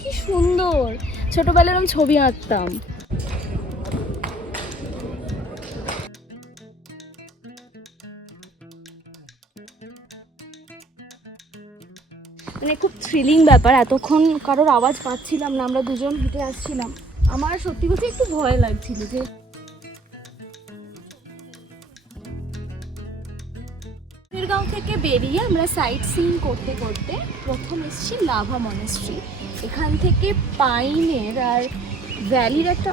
কি সুন্দর, ছোটবেলায় এরকম ছবি আঁকতাম। মানে খুব থ্রিলিং ব্যাপার, এতক্ষণ কারোর আওয়াজ পাচ্ছিলাম না, আমরা দুজন হেঁটে আসছিলাম। আমার সত্যি কথা একটু ভয় লাগছিল যে গাঁও থেকে বেরিয়ে আমরা সাইট সিইং করতে করতে প্রথম এসেছি লাভা মনেস্ট্রি। এখান থেকে পাইনের আর ভ্যালির একটা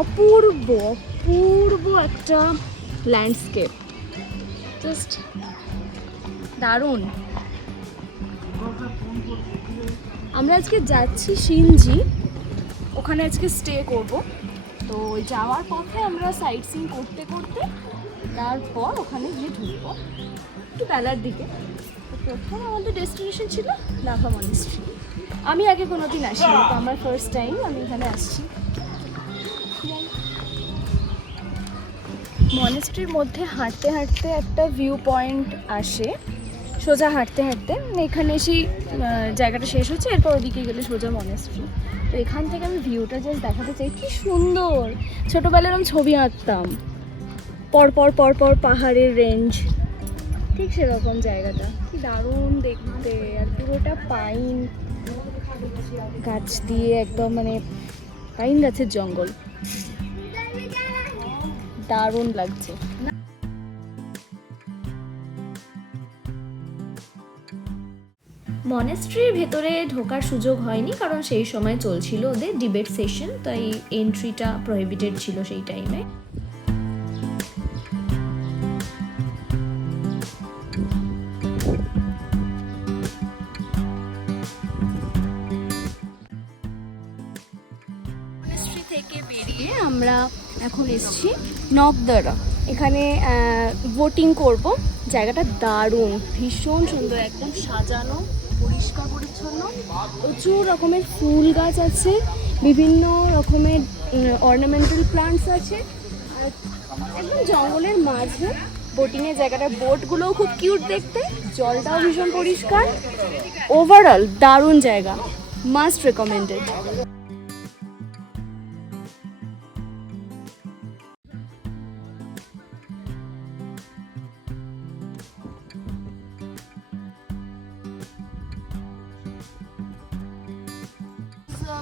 অপূর্ব অপূর্ব একটা ল্যান্ডস্কেপ, জাস্ট দারুণ। আমরা আজকে যাচ্ছি শিনজি, ওখানে আজকে স্টে করব। তো যাওয়ার পথে আমরা সাইট সিইং করতে করতে তারপর ওখানে গিয়ে ঢুকবো একটু বেলার দিকে। তো প্রথম আমাদের ডেস্টিনেশন ছিল লাভা মনেস্ট্রি। আমি আগে কোনোদিন আসিনি, তো আমার ফার্স্ট টাইম আমি এখানে আসছি। মনেস্ট্রির মধ্যে হাঁটতে হাঁটতে একটা ভিউ পয়েন্ট আসে, সোজা হাঁটতে হাঁটতে এখানে এসেই জায়গাটা শেষ হচ্ছে, এরপর ওদিকে গেলে সোজা মনেস্ট্রি। তো এখান থেকে আমি ভিউটা জাস্ট দেখাতে চাই, কি সুন্দর, ছোটোবেলায় এরকম ছবি আঁকতাম, পরপর পরপর পাহাড়ের রেঞ্জ, ঠিক সেরকম জায়গাটা, কি দারুণ দেখতে। আর পুরোটা পাইন গাছ দিয়ে একদম, মানে পাইন গাছের জঙ্গল, দারুণ লাগছে। মনেস্ট্রির ভেতরে ঢোকার সুযোগ হয়নি, কারণ সেই সময় চলছিল ওদের ডিবেট সেশন, তাই এন্ট্রিটা প্রহিবিটেড ছিল সেই টাইমে। মনেস্ট্রি থেকে বেরিয়ে আমরা এখন এসেছি নকদারা। এখানে বোটিং করব। জায়গাটা দারুণ, ভীষণ সুন্দর, একদম সাজানো, পরিষ্কার পরিচ্ছন্ন, প্রচুর রকমের ফুল গাছ আছে, বিভিন্ন রকমের অর্নামেন্টাল প্লান্টস আছে, আর একদম জঙ্গলের মাঝে বোটিংয়ের জায়গাটা। বোটগুলোও খুব কিউট দেখতে, জলটাও ভীষণ পরিষ্কার, ওভারঅল দারুণ জায়গা, মাস্ট রেকমেন্ডেড।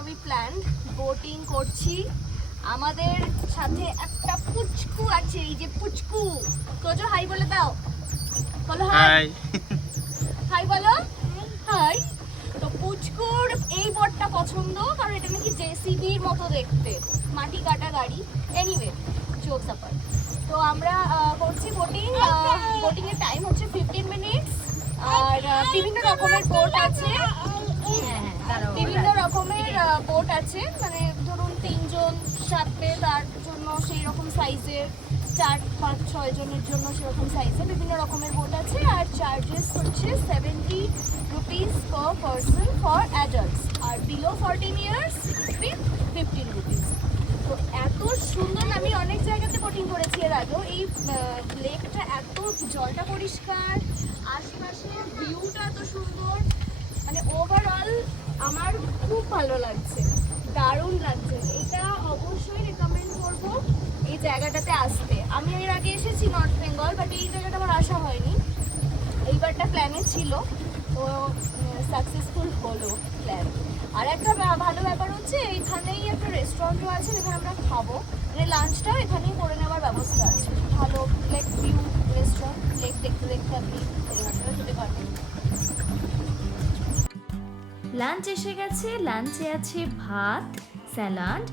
আমি প্ল্যান বোটিং করছি, আমাদের সাথে একটা পুচকু আছে, এই যে পুচকু, তোজো হাই বলে দাও, বলো হাই, হাই বলো, হাই। তো পুচকুর এই বোটটা পছন্দ, কারণ এটা নাকি জেসিবির মতো দেখতে, মাটি কাটা গাড়ি। Anyway, jokes apart. তো আমরা করছি বোটিং। বোটিংয়ের টাইম হচ্ছে 15 মিনিটস, আর বিভিন্ন রকমের বোট আছে, বিভিন্ন রকমের বোট আছে, মানে ধরুন 3 জন চাপবে, তার জন্য সেই রকম সাইজের, 4, 5, 6 জনের জন্য সেরকম সাইজের বিভিন্ন রকমের বোট আছে। আর চার্জেস হচ্ছে 70 rupees per person for adults, আর বিলো 14 ইয়ার্স উইথ 15 রুপিস। তো এত সুন্দর, আমি অনেক জায়গাতে বোটিং করেছি এর আগেও। এই লেকটা এত, জলটা পরিষ্কার, আশপাশে ভিউটা এত সুন্দর, মানে ওভারঅল আমার খুব ভালো লাগছে, দারুণ লাগছে। এটা অবশ্যই রেকমেন্ড করব এই জায়গাটাতে আসতে। আমি এর আগে এসেছি নর্থ বেঙ্গল, বাট এই জায়গাটা আমার আসা হয়নি, এইবারটা প্ল্যানে ছিল, তো সাকসেসফুল হলো প্ল্যান। আর একটা ভালো ব্যাপার হচ্ছে এখানেই একটা রেস্টুরেন্টও আছে যেখানে আমরা খাবো, মানে লাঞ্চটাও এখানেই করে নেওয়ার ব্যবস্থা আছে। ভালো লেক ভিউ রেস্টুরেন্ট, লেক দেখতে দেখতে আপনি রেস্টুরেন্ট খেতে পারবেন। লাঞ্চ এসে গেছে। লাঞ্চে আছে ভাত, স্যালাড,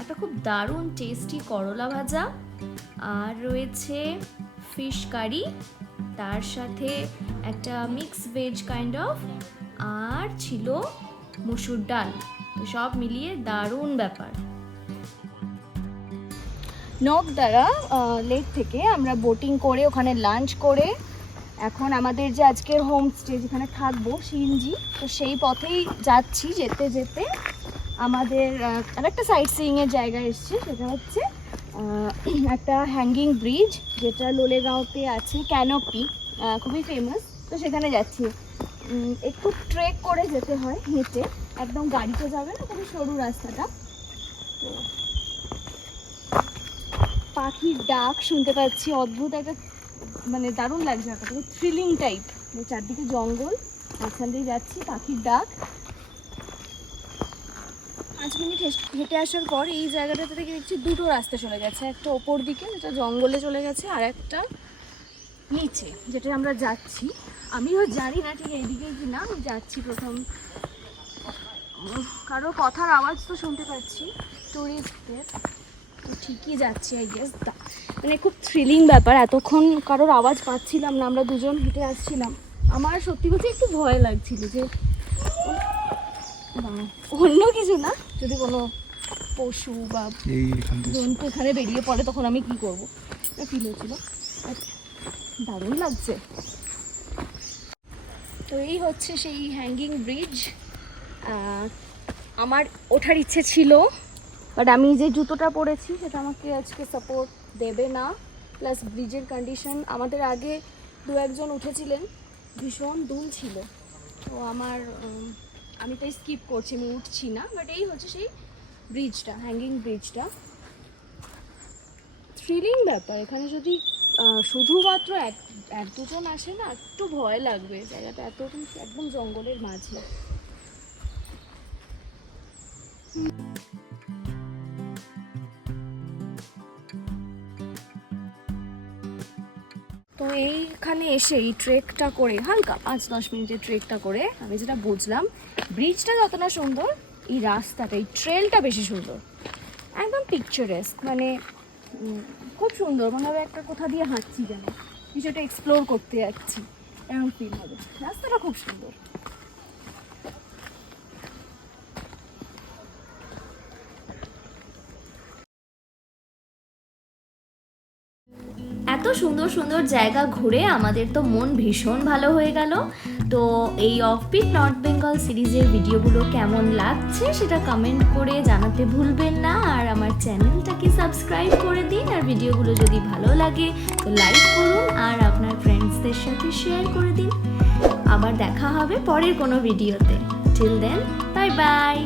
একটা খুব দারুণ টেস্টি করলা ভাজা, আর রয়েছে ফিশ কারি, তার সাথে একটা মিক্স ভেজ কাইন্ড অফ, আর ছিল মসুর ডাল। তো সব মিলিয়ে দারুণ ব্যাপার। নকদারা লেক থেকে আমরা বোটিং করে ওখানে লাঞ্চ করে এখন আমাদের যে আজকের হোমস্টে যেখানে থাকবো শিনজি, তো সেই পথেই যাচ্ছি। যেতে যেতে আমাদের আরেকটা সাইট সিইংয়ের জায়গা এসছে, সেটা হচ্ছে একটা হ্যাঙ্গিং ব্রিজ, যেটা লোলেগাঁওতে আছে, ক্যানোপি, খুবই ফেমাস। তো সেখানে যাচ্ছি, একটু ট্রেক করে যেতে হয় হেঁটে, একদম গাড়িতে যাবে না, খুবই সরু রাস্তাটা। তো পাখির ডাক শুনতে পাচ্ছি, অদ্ভুত একটা মানে দারুণ লাগছে, একটা থ্রিলিং টাইপ। চারদিকে জঙ্গল, মাঝখান দিয়ে যাচ্ছি, পাখির ডাক। 5 মিনিট হেঁটে আসার পর এই জায়গাটাতে থেকে দেখছি দুটো রাস্তা চলে গেছে, একটা ওপর দিকে যেটা জঙ্গলে চলে গেছে, আর একটা নিচে যেটা আমরা যাচ্ছি। আমিও জানি না ঠিক এইদিকে কি না, আমি যাচ্ছি প্রথম। কারো কথার আওয়াজ তো শুনতে পাচ্ছি, টুরিস্টদের, তো ঠিকই যাচ্ছি আই গেস। মানে খুব থ্রিলিং ব্যাপার, এতক্ষণ কারোর আওয়াজ পাচ্ছিলাম না, আমরা দুজন হেঁটে আসছিলাম। আমার সত্যি বলতে একটু ভয় লাগছিল যে অন্য কিছু না, যদি কোনো পশু বা জন্তু এখানে বেরিয়ে পড়ে তখন আমি কি করবো, এটা ফিল হচ্ছিল। দারুণ লাগছে। তো এই হচ্ছে সেই হ্যাঙ্গিং ব্রিজ। আমার ওঠার ইচ্ছে ছিল, বাট আমি যে জুতোটা পরেছি সেটা আমাকে আজকে সাপোর্ট দেবে না। প্লাস ব্রিজের কন্ডিশন, আমাদের আগে 2-1 জন উঠেছিলেন, ভীষণ দুল ছিল। তো আমি তাই স্কিপ করছি, আমি উঠছি না। বাট এই হচ্ছে সেই ব্রিজটা, হ্যাঙ্গিং ব্রিজটা। থ্রিলিং ব্যাপার। এখানে যদি শুধুমাত্র 1-2 জন আসে না, একটু ভয় লাগবে। জায়গাটা এত একদম জঙ্গলের মাঝে। তো এইখানে এসে এই ট্রেকটা করে, হালকা 5-10 মিনিটের ট্রেকটা করে আমি যেটা বুঝলাম, ব্রিজটা যতটা সুন্দর, এই রাস্তাটা, এই ট্রেলটা বেশি সুন্দর। একদম পিকচারেস্ক, মানে খুব সুন্দর, মনে হবে একটা কোথা দিয়ে হাঁটছি, যেন কিছুটা এক্সপ্লোর করতে যাচ্ছি, এরকম ফিল হবে। রাস্তাটা খুব সুন্দর। এত সুন্দর সুন্দর জায়গা ঘুরে আমাদের তো মন ভীষণ ভালো হয়ে গেল। তো এই অফবিট নর্থ বেঙ্গল সিরিজের ভিডিওগুলো কেমন লাগছে সেটা কমেন্ট করে জানাতে ভুলবেন না। আর আমার চ্যানেলটাকে সাবস্ক্রাইব করে দিন। আর ভিডিওগুলো যদি ভালো লাগে তো লাইক করুন আর আপনার ফ্রেন্ডসদের সাথে শেয়ার করে দিন। আবার দেখা হবে পরের কোনো ভিডিওতে। Till then, bye by.